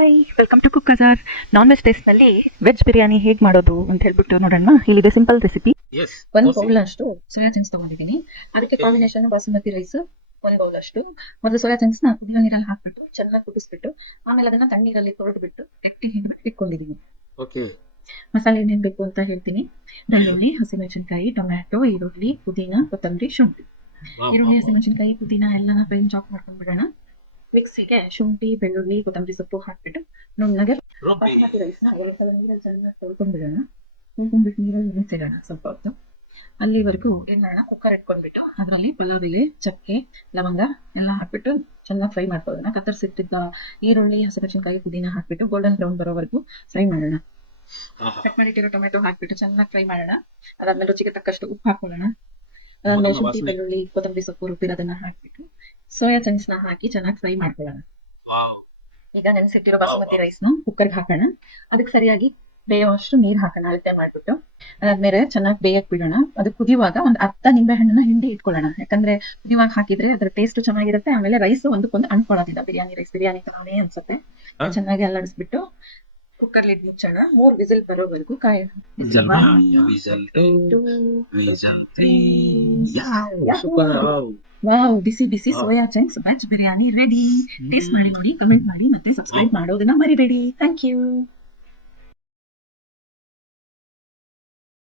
Hi, welcome to Cook Bazaar. Non veg ಟೇಸ್ಟ್ನಲ್ಲಿ veg biryani ಹೇಗೆ ಮಾಡೋದು ಅಂತ ಹೇಳ್ಬಿಟ್ಟು ನೋಡೋಣ. ಇಲ್ಲಿದೆ ಸಿಂಪಲ್ ರೆಸಿಪಿ. ಒಂದು ಬೌಲ್ ಅಷ್ಟು ಸೋಯಾ ಚಂಕ್ಸ್ ತಗೊಂಡಿದ್ದೀನಿ. ಅದಕ್ಕೆ ಕಾಂಬಿನೇಷನ್ ಬಾಸುಮತಿ ರೈಸ್ ಒಂದು ಬೌಲ್ ಅಷ್ಟು. ಮೊದಲು ಸೋಯಾ ಚಂಕ್ಸ್ ನ ಕುದಿಯೋ ನೀರಲ್ಲಿ ಹಾಕ್ಬಿಟ್ಟು ಚೆನ್ನಾಗಿ ಕುದಿಸ್ಬಿಟ್ಟು ಆಮೇಲೆ ಅದನ್ನ ತಣ್ಣೀರಲ್ಲಿ ತೊಳೆದ್ಬಿಟ್ಟು ಗಟ್ಟಿ ಹಿಂಡ್ಬಿಟ್ಟು ಇಟ್ಕೊಂಡಿದ್ದೀನಿ. ಮಸಾಲೆ ಏನೇನ್ ಬೇಕು ಅಂತ ಹೇಳ್ತೀನಿ. ಬೆಳ್ಳುಳ್ಳಿ, ಹಸಿಮೆಣಸಿನಕಾಯಿ, ಟೊಮ್ಯಾಟೊ, ಈರುಳ್ಳಿ, ಪುದೀನ, ಕೊತ್ತಂಬರಿ, ಶುಂಠಿ. ಈರುಳ್ಳಿ, ಹಸಿಮೆಣಸಿನಕಾಯಿ, ಪುದೀನ ಎಲ್ಲಾನ ಫೈನ್ ಚಾಪ್ ಮಾಡ್ಕೊಂಡ್ಬಿಡೋಣ. ಮಿಕ್ಸಿಗೆ ಶುಂಠಿ, ಬೆಳ್ಳುಳ್ಳಿ, ಕೊತ್ತಂಬರಿ ಸೊಪ್ಪು ಹಾಕ್ಬಿಟ್ಟು ನುಣ್ಣಗೆ ಬಾಸುಮತಿ ರೈಸ್ನ ಎರಡು ಸಲ ನೀರಲ್ಲಿ ಚೆನ್ನಾಗಿ ತೊಳ್ಕೊಂಡ್ಬಿಡೋಣ. ತೊಳ್ಕೊಂಡ್ಬಿಟ್ಟು ನೀರಲ್ಲಿ ನೆನೆಸಿಡೋಣ ಸ್ವಲ್ಪ ಹೊತ್ತು. ಅಲ್ಲಿವರೆಗೂ ಏನ್ ಮಾಡೋಣ, ಕುಕ್ಕರ್ ಇಟ್ಕೊಂಡ್ಬಿಟ್ಟು ಅದರಲ್ಲಿ ಪಲಾವ್ ಎಲೆ, ಚಕ್ಕೆ, ಲವಂಗ ಎಲ್ಲ ಹಾಕ್ಬಿಟ್ಟು ಚೆನ್ನಾಗಿ ಫ್ರೈ ಮಾಡ್ಕೊಳ್ಳೋಣ. ಕತ್ತರಿಸಿಟ್ಟಿದ್ದ ಈರುಳ್ಳಿ, ಹಸಿಮೆಣಸಿನಕಾಯಿ, ಪುದೀನ ಹಾಕ್ಬಿಟ್ಟು ಗೋಲ್ಡನ್ ಬ್ರೌನ್ ಬರೋವರೆಗೂ ಫ್ರೈ ಮಾಡೋಣ. ಕಟ್ ಮಾಡಿಟ್ಟಿರೋ ಟೊಮೆಟೊ ಹಾಕ್ಬಿಟ್ಟು ಚೆನ್ನಾಗಿ ಫ್ರೈ ಮಾಡೋಣ. ಅದಾದ್ಮೇಲೆ ರುಚಿಗೆ ತಕ್ಕಷ್ಟು ಉಪ್ಪು ಹಾಕೊಳ್ಳೋಣ. ಅದಾದ್ಮೇಲೆ ಶುಂಠಿ, ಬೆಳ್ಳುಳ್ಳಿ, ಕೊತ್ತಂಬರಿ ಸೊಪ್ಪು ರುಬ್ಬಿರೋದನ್ನ ಹಾಕ್ಬಿಟ್ಟು ಸೋಯಾ ಚಂಕ್ಸ್ ನ ಹಾಕಿ ಚೆನ್ನಾಗಿ ಫ್ರೈ ಮಾಡ್ಕೊಳ್ಳೋಣ. ಈಗ ನೆನೆಸಿಟ್ಟಿರೋ ಬಾಸುಮತಿ ರೈಸ್ ನ ಕುಕ್ಕರ್ಗೆ ಹಾಕೋಣ. ಅದಕ್ಕೆ ಸರಿಯಾಗಿ ಬೇಯುವಷ್ಟು ನೀರ್ ಹಾಕೋಣ ಅಳತೆ ಮಾಡ್ಬಿಟ್ಟು. ಅದಾದ್ಮೇಲೆ ಚೆನ್ನಾಗಿ ಬೇಯಕ್ ಬಿಡೋಣ. ಅದು ಕುದಿಯುವಾಗ ಒಂದು ಅರ್ಧ ನಿಂಬೆ ಹಣ್ಣನ್ನ ಹಿಂಡಿ ಇಟ್ಕೊಳ್ಳೋಣ. ಯಾಕಂದ್ರೆ ಕುದಿಯುವಾಗ ಹಾಕಿದ್ರೆ ಅದ್ರ ಟೇಸ್ಟ್ ಚೆನ್ನಾಗಿರುತ್ತೆ. ಆಮೇಲೆ ರೈಸ್ ಒಂದಕ್ಕೊಂದು ಅಂಟ್ಕೊಳ್ಳೋದಿಲ್ಲ. ಬಿರಿಯಾನಿ ತರಾನೇ ಅನ್ಸುತ್ತೆ. ಚೆನ್ನಾಗಿ ಅಲ್ಲಾಡಿಸ್ಬಿಟ್ಟು ಕುಕ್ಕರ್ ಲಿಡ್ ಮುಚ್ಚೋಣ. 3 ವಿಸಿಲ್ ಬರೋವರೆಗೂ ಕಾಯೋಣ. ವಾವ್, ಬಿಸಿ ಬಿಸಿ soya chunks veg biryani ready. Taste ಮಾಡಿ ನೋಡಿ, ಕಮೆಂಟ್ ಮಾಡಿ, ಮತ್ತೆ ಸಬ್ಸ್ಕ್ರೈಬ್ ಮಾಡೋದನ್ನ ಮರಿಬೇಡಿ. Thank you.